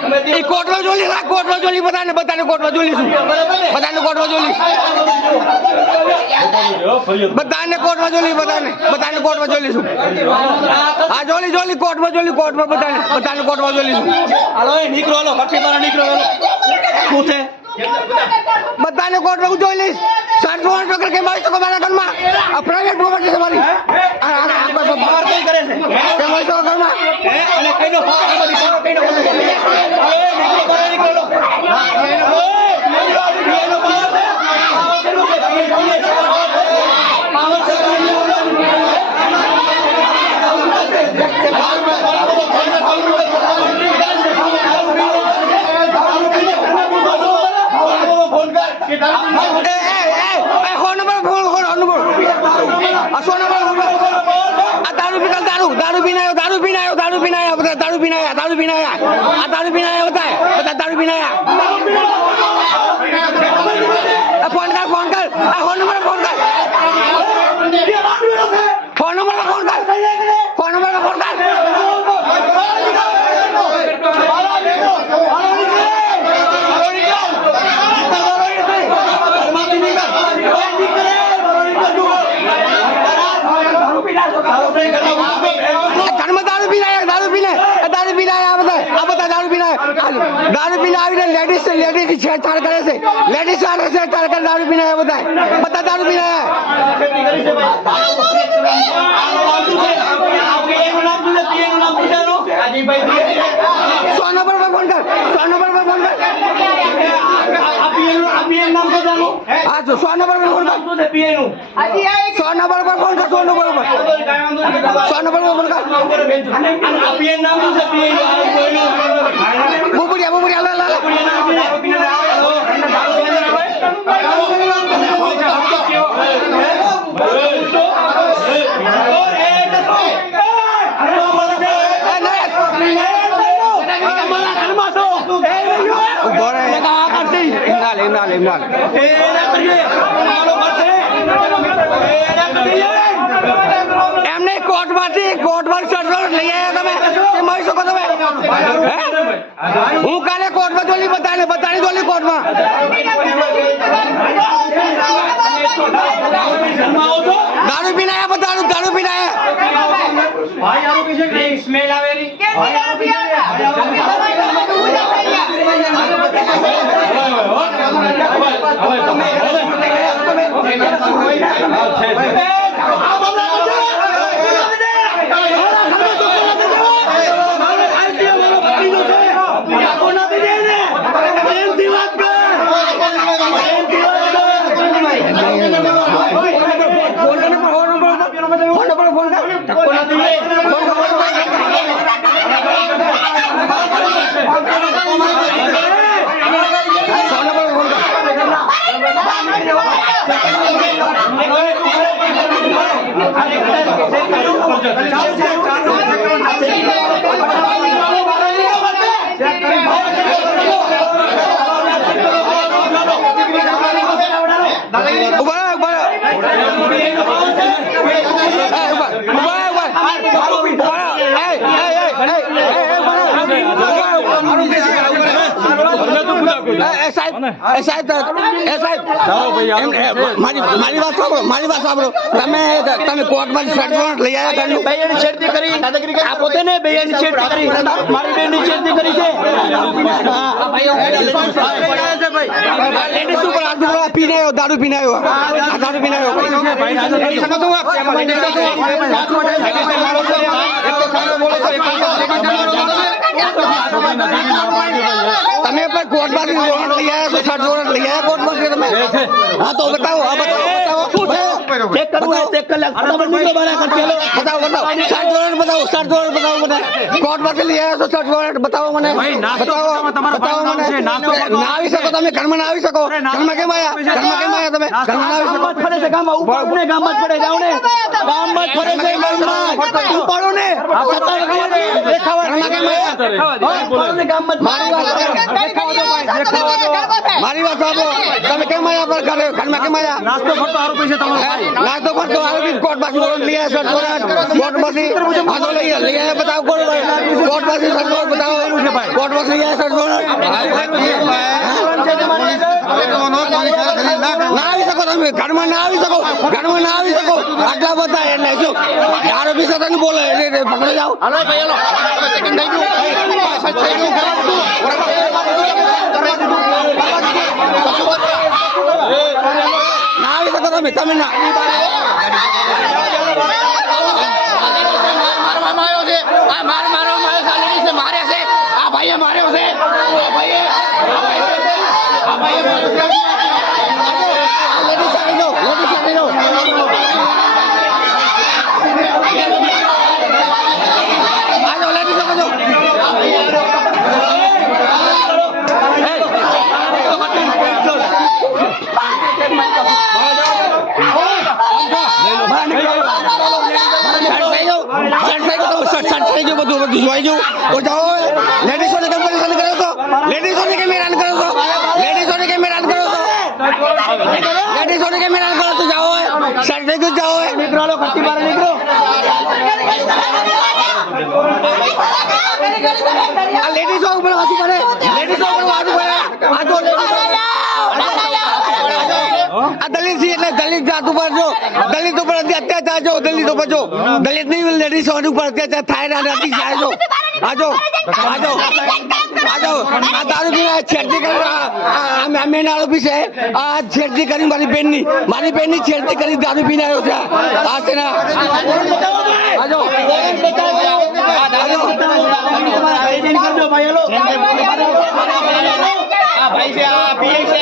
એ કોટમાં જોલી બધાને કોટમાં જોલી છું બધાને કોટમાં જોલી બધાને કોટમાં જોલી બધાને કોટમાં જોલી છું આ જોલી કોટમાં બધાને કોટમાં જોલી છું હાલો એ નીકળો હાલો ભઠ્ઠી મારો નીકળો હાલો શું છે બધાને કોટમાં જોઈ લઈશ 60 ટકા કે મારી શકો મારા ઘરમાં આ પ્રાઇવેટ પ્રોપર્ટી છે મારી બહાર કઈ કરે છે કે મારી શકો ઘરમાં અને કઈનો કઈનો નીકળો दारू पीना आया होता है बता दारू पीना आया फोन कर फोन नंबर फोन कर दारू पीना लेडीज की छेड़छाड़ करे से लेडीज छेड़छाड़ कर दारू पीना है बता दारू पीना है सौ नंबर पर फोन कर हाँ तो 100 नंबर पर फोन कर 100 नंबर पर फोन कर बुबुड़िया એમને કોર્ટમાંથી સર્ટિફિકેટ લઈ આવ્યા તમે કે મળી શકો તમે હું કાલે કોર્ટમાં જોલી બધાને જોલી કોર્ટમાં દારૂ પીને આયા દારૂ પીને આયા સ્મેલ આવેલી મારી વાત સાંભળો તમે કોર્ટમાં સર્ટિફિકેટ લઈ આવ્યા બેની છેડતી કરી આ પોતે ને બેની છેડતી કરી મારી બેની છેડતી કરી છે લેડીઝ ઉપર આદુ પીને આવ્યો દારૂ પીને આવ્યો તમે પણ કોર્ટમાંથી વોરંટ લઈ આવ્યા છો સર્ટિફિકેટ લઈ આવ્યા કોર્ટમાંથી તમે હા તો બતાવો શું છે ચેક કરવું હોય ચેક કરી લે ફટાફટ નીકળો બહાર કરતી લો બતાવો સર્ટિફિકેટ બતાવો મને કોર્ટમાંથી લઈ આવ્યા છો સર્ટિફિકેટ બતાવો મને ના આવી શકો તમે ઘરમાં ના આવી શકો ઘરમાં કેમ આયા તમે ઘરમાં ના આવી શકો ફરે છે ગામમાં ઉપાડો ને ગામમાં જ પડે જાવ ને ગામમાં જ ફરે છે ગામમાં ઉપાડો ને દેખાવા ઘરમાં કેમ આયા ગામમાં મારી વાત સાંભળો તમે કેમ આયા પર ઘરમાં કેમ આયા નાસ્તો ફરતો આરોપી છે તમારો નાસ્તો ફરતો આરોપી કોર્ટમાંથી વોરંટ લઈ આવ્યા સર્ટિફિકેટ કોર્ટમાંથી લઈ આવ્યા બતાવો કોર્ટમાંથી સર્ટિફિકેટ બતાવો કોર્ટમાં થઈ ગયા સર જોડે ના આવી શકો તમે ઘરમાં ના આવી શકો આટલા બધા એટલે શું આરોપી સાથે બોલે એટલે પકડી જાઓ ના આવી શકો તમે ના મારવામાં આવ્યો છે આ મારવામાં આવ્યો છે લેડીઝે મારે છે આ ભાઈએ માર્યો છે આ ભાઈએ માર્યો છે લેડીઝ આવી જાઓ આજો લેડીઝ આવી જાઓ લેડીઝોને કેમ પરેશાન કરો છો લેડીઝોને કેમ હેરાન કરો છો લેડીઝોને કેમ હેરાન કરો છો લેડીઝોને કેમ હેરાન કરો છો જાઓ સાઈડ થઈ ગયું જાઓ નીકળો લો ખટ્ટી બાર નીકળો આ લેડીઝો ઉપર વાંચી પડે લેડીઝો ઉપર વાંચી પડે આ તો આ દલિત છે એટલે દલિત જાત ઉપર જો દલિત ઉપર અત્યાચાર જો દલિત ઉપર જો દલિત ની લેડીઝો ઉપર અત્યાચાર થાય ને નથી થાય જો આજો આ દારૂ પીને છેડતી કરી આ મેન આરોપી છે આ છેડતી કરી મારી બેનની છેડતી કરી દારૂ પીને આવ્યો છે આ છે ને આજો ભાઈ છે આ પીએ છે